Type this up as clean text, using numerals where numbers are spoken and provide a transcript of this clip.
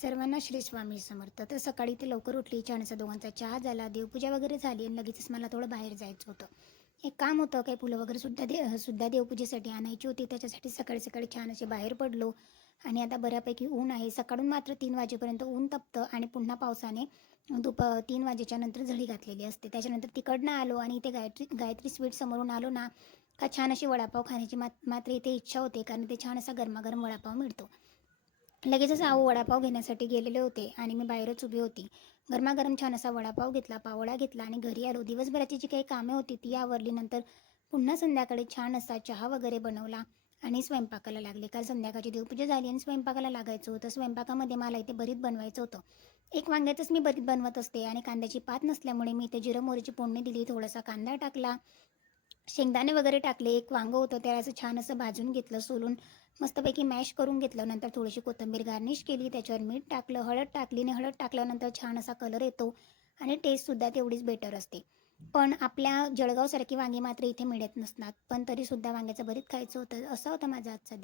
सर्वांना श्री स्वामी समर्थ. तर सकाळी ते लवकर उठली, छानसा दोघांचा चहा झाला, देवपूजा वगैरे झाली आणि लगेचच मला थोडं बाहेर जायचं होतं. एक काम होतं, काही फुलं वगैरे सुद्धा देवपूजेसाठी आणायची होती. त्याच्यासाठी सकाळी सकाळी छान असे बाहेर पडलो आणि आता बऱ्यापैकी ऊन आहे. सकाळून मात्र 3 वाजेपर्यंत ऊन तपतं आणि पुन्हा पावसाने 3 वाजेच्या नंतर झडी घातलेली असते. त्याच्यानंतर तिकडनं आलो आणि इथे गायत्री स्वीट समोरून आलो ना, का छान अशी वडापाव खाण्याची मात्र इथे इच्छा होते, कारण ते छान असा गरमागरम वडापाव मिळतो. लगेचच वडापाव घेण्यासाठी गेलेले होते आणि मी बाहेरच उभी होती. गरमागरम छान असा वडापाव घेतला, पाववडा घेतला आणि घरी आलो. दिवसभराची जी काही कामे होती ती आवरली. नंतर पुन्हा संध्याकाळी छान असा चहा वगैरे बनवला आणि स्वयंपाकाला लागले. काल संध्याकाळची देवपूजा झाली आणि स्वयंपाकाला लागायचं होतं. स्वयंपाकामध्ये मला इथे भरीत बनवायचं होतं. एक वांग्याचंच मी भरीत बनवत असते आणि कांद्याची पात नसल्यामुळे मी इथे जिरं मोहरीची फोडणी दिली. थोडासा कांदा टाकला, शेंगदाणे वगैरे टाकले. एक वांगं होतं त्याला असं छान असं भाजून घेतलं, सोलून मस्तपैकी मॅश करून घेतलं. नंतर थोडीशी कोथिंबीर गार्निश केली, त्याच्यावर मीठ टाकलं, हळद टाकली आणि हळद टाकल्यानंतर छान असा कलर येतो आणि टेस्टसुद्धा तेवढीच बेटर असते. पण आपल्या जळगावसारखी वांगी मात्र इथे मिळत नसतात. पण तरीसुद्धा वांग्याचं भरीत खायचं होतं. असा होता माझा आजचा